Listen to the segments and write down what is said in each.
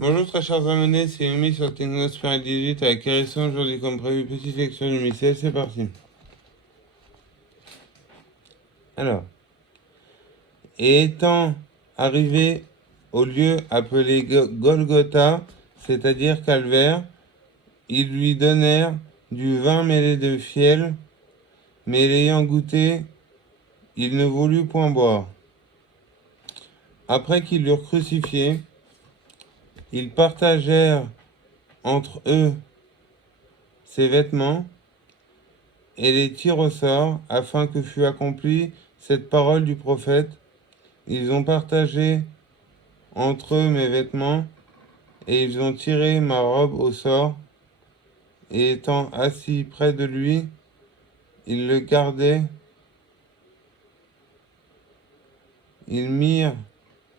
Bonjour très chers abonnés, c'est Yumi sur Technosphère 18 avec Hérisson aujourd'hui comme prévu, petite lecture du missel, c'est parti. Alors, et étant arrivé au lieu appelé Golgotha, c'est-à-dire Calvaire, ils lui donnèrent du vin mêlé de fiel, mais l'ayant goûté, il ne voulut point boire. Après qu'ils l'eurent crucifié, ils partagèrent entre eux ses vêtements, et les tirent au sort, afin que fût accomplie cette parole du prophète. Ils ont partagé entre eux mes vêtements, et ils ont tiré ma robe au sort, et étant assis près de lui, ils le gardaient. Ils mirent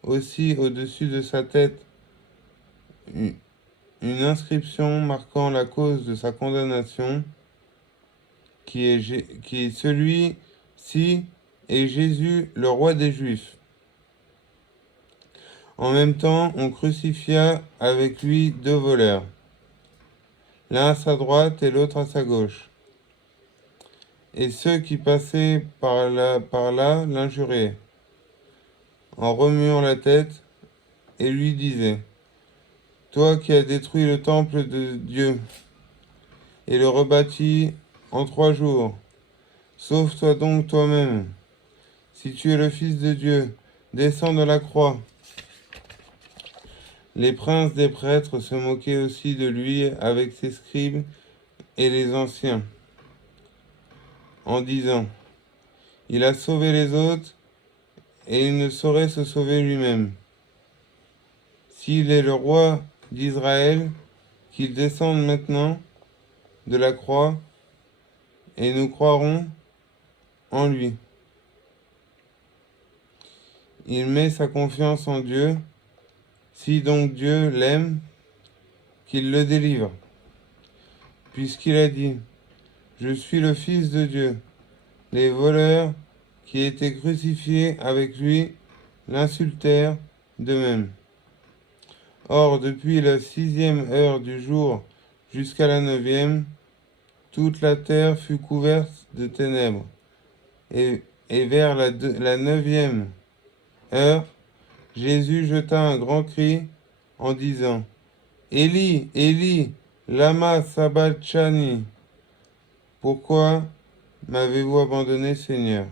aussi au-dessus de sa tête une inscription marquant la cause de sa condamnation, qui est celui-ci est Jésus, le roi des Juifs. En même temps, on crucifia avec lui deux voleurs, l'un à sa droite et l'autre à sa gauche. Et ceux qui passaient par là l'injuriaient, en remuant la tête, et lui disaient, toi qui as détruit le temple de Dieu et le rebâti en 3 jours, sauve-toi donc toi-même. Si tu es le Fils de Dieu, descends de la croix. Les princes des prêtres se moquaient aussi de lui avec ses scribes et les anciens, en disant, il a sauvé les autres et il ne saurait se sauver lui-même. S'il est le roi d'Israël, qu'il descende maintenant de la croix et nous croirons en lui. Il met sa confiance en Dieu. Si donc Dieu l'aime, qu'il le délivre. Puisqu'il a dit, je suis le Fils de Dieu. Les voleurs qui étaient crucifiés avec lui l'insultèrent de même. Or, depuis la 6e heure du jour jusqu'à la 9e, toute la terre fut couverte de ténèbres. Et vers la 9e heure, Jésus jeta un grand cri en disant, Élie, Élie, lama sabachthani, pourquoi m'avez-vous abandonné, Seigneur?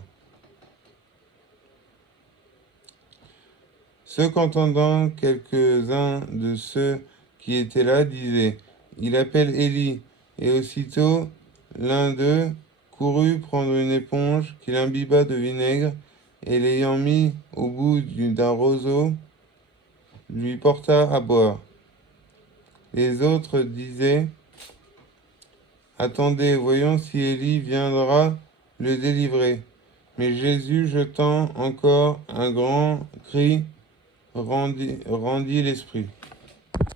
Ce qu'entendant quelques-uns de ceux qui étaient là disaient, il appelle Élie. Et aussitôt l'un d'eux courut prendre une éponge qu'il imbiba de vinaigre, et l'ayant mis au bout d'un roseau, lui porta à boire. Les autres disaient, attendez, voyons si Élie viendra le délivrer. Mais Jésus, jetant encore un grand cri, rendit l'esprit.